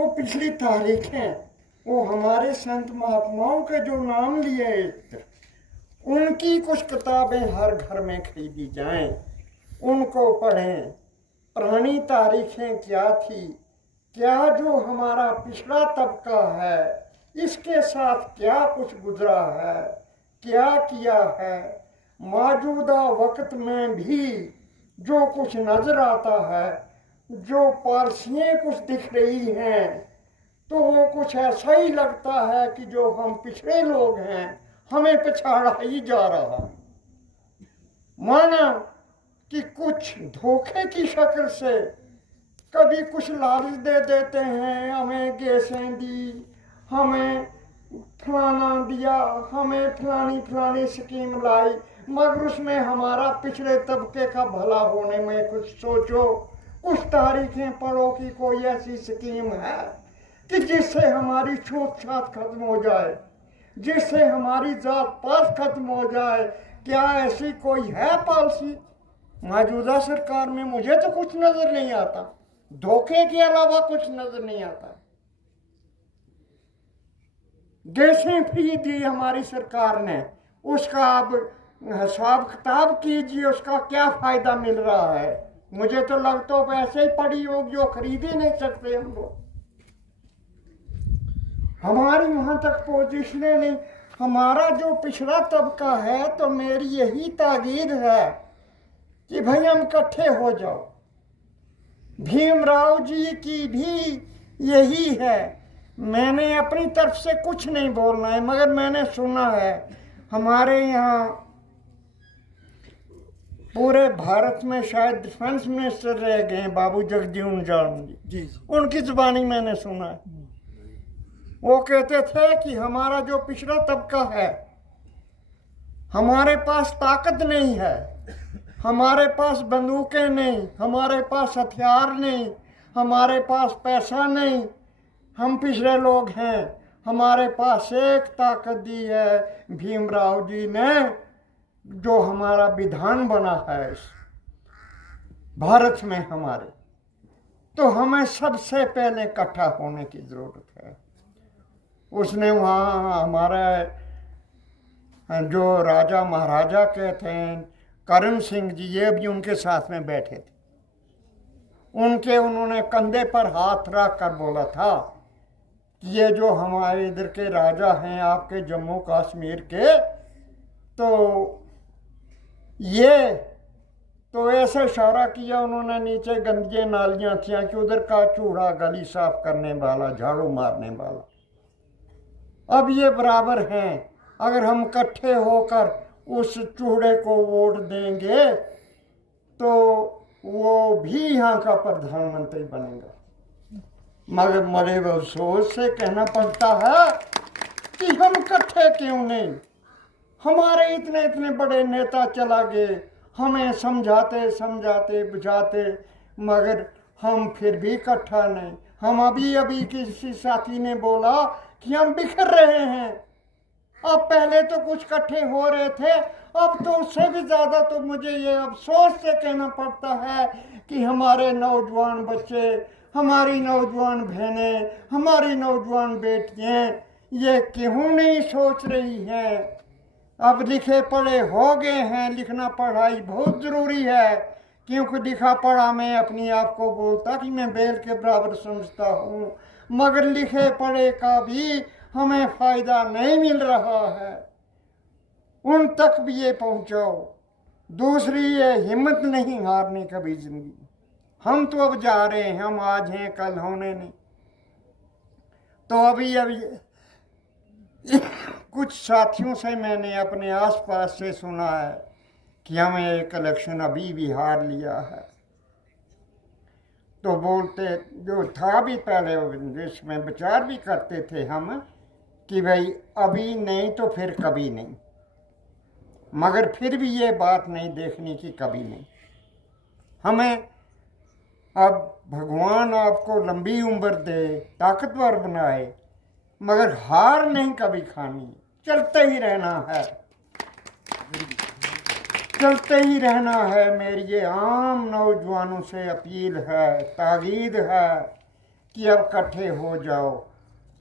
वो पिछली तारीखें, वो हमारे संत महात्माओं के जो नाम लिए, उनकी कुछ किताबें हर घर में खरीदी जाएं, उनको पढ़ें। पुरानी तारीखें क्या थी, क्या जो हमारा पिछला तबका है इसके साथ क्या कुछ गुजरा है, क्या किया है, मौजूदा वक्त में भी जो कुछ नजर आता है, जो पॉलिसियाँ कुछ दिख रही हैं, तो वो कुछ ऐसा ही लगता है कि जो हम पिछड़े लोग हैं हमें पिछाड़ा ही जा रहा। माना कि कुछ धोखे की शक्ल से कभी कुछ लालच दे देते हैं, हमें गैसें दी, हमें फलाना दिया, हमें फलानी स्कीम लाई, मगर उसमें हमारा पिछले तबके का भला होने में कुछ सोचो। कुछ तारीखें पढ़ो कि कोई ऐसी स्कीम है कि जिससे हमारी छूत छात खत्म हो जाए, जिससे हमारी जात पात खत्म हो जाए। क्या ऐसी कोई है पॉलिसी? मौजूदा सरकार में मुझे तो कुछ नजर नहीं आता, धोखे के अलावा कुछ नजर नहीं आता। गैसें फ्री दी हमारी सरकार ने, उसका अब हिसाब किताब कीजिए, उसका क्या फायदा मिल रहा है। मुझे तो लगता है वैसे ही पड़ी होगी, जो खरीद ही नहीं सकते हम लोग। हमारी वहां तक पोजीशनें नहीं। हमारा जो पिछड़ा तबका है, तो मेरी यही ताकीद है कि भाई हम इकट्ठे हो जाओ। भीमराव जी की भी यही है। मैंने अपनी तरफ से कुछ नहीं बोलना है, मगर मैंने सुना है हमारे यहाँ पूरे भारत में शायद डिफेंस मिनिस्टर रह गए हैं बाबू जगजीवन राम जी, उनकी जुबानी मैंने सुना है। वो कहते थे कि हमारा जो पिछड़ा तबका है, हमारे पास ताकत नहीं है, हमारे पास बंदूकें नहीं, हमारे पास हथियार नहीं, हमारे पास पैसा नहीं, हम पिछड़े लोग हैं। हमारे पास एक ताकत दी है भीमराव जी ने, जो हमारा विधान बना है इस भारत में हमारे। तो हमें सबसे पहले इकट्ठा होने की जरूरत है। उसने वहाँ हमारे जो राजा महाराजा के थे करण सिंह जी, ये भी उनके साथ में बैठे थे। उन्होंने कंधे पर हाथ रख कर बोला था कि ये जो हमारे इधर के राजा हैं आपके जम्मू कश्मीर के, तो ये तो ऐसे इशारा किया उन्होंने, नीचे गंदियां नालियां थी कि उधर का चूड़ा गली साफ करने वाला, झाड़ू मारने वाला। अब ये बराबर हैं। अगर हम इकट्ठे होकर उस चूड़े को वोट देंगे तो वो भी यहाँ का प्रधानमंत्री बनेगा। मगर बड़े अफसोस से कहना पड़ता है कि हम इकट्ठे क्यों नहीं। हमारे इतने इतने बड़े नेता चला गए, हमें समझाते समझाते बुझाते, मगर हम फिर भी इकट्ठा नहीं। हम अभी किसी साथी ने बोला कि हम बिखर रहे हैं। अब पहले तो कुछ इकट्ठे हो रहे थे, अब तो उससे भी ज्यादा तो मुझे ये अफसोस से कहना पड़ता है कि हमारे नौजवान बच्चे, हमारी नौजवान बहनें, हमारी नौजवान बेटियां ये क्यों नहीं सोच रही हैं। अब लिखे पढ़े हो गए हैं, लिखना पढ़ाई बहुत जरूरी है, क्योंकि लिखा पढ़ा मैं अपनी आप को बोलता कि मैं बैल के बराबर समझता हूँ, मगर लिखे पढ़े का भी हमें फायदा नहीं मिल रहा है। उन तक भी ये पहुंचाओ। दूसरी ये हिम्मत नहीं हारने कभी जिंदगी। हम तो अब जा रहे हैं, हम आज हैं कल होने नहीं। तो अभी कुछ साथियों से मैंने अपने आसपास से सुना है कि हमें एक इलेक्शन अभी भी हार लिया है। तो बोलते जो था भी पहले जिसमें विचार भी करते थे हम कि भाई अभी नहीं तो फिर कभी नहीं, मगर फिर भी ये बात नहीं देखनी कि कभी नहीं। हमें अब भगवान आपको लंबी उम्र दे, ताकतवर बनाए, मगर हार नहीं कभी खानी। चलते ही रहना है, चलते ही रहना है। मेरी ये आम नौजवानों से अपील है, ताकीद है कि अब इकट्ठे हो जाओ,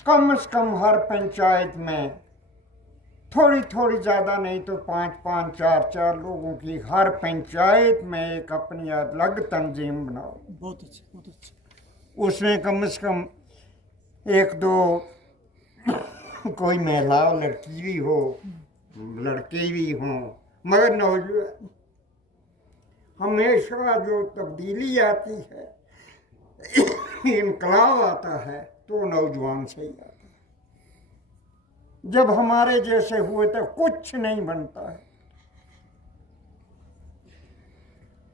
कम से कम हर पंचायत में थोड़ी थोड़ी, ज़्यादा नहीं तो 5-5, 4-4 लोगों की हर पंचायत में एक अपनी अलग तंजीम बनाओ। बहुत अच्छा, बहुत अच्छा। उसमें कम से कम 1-2 कोई महिला लड़की भी हो, लड़के भी हों, मगर नौजवान, हमेशा जो तब्दीली आती है, इनकलाब आता है, तो नौजवान से ही आता है। जब हमारे जैसे हुए तो कुछ नहीं बनता है।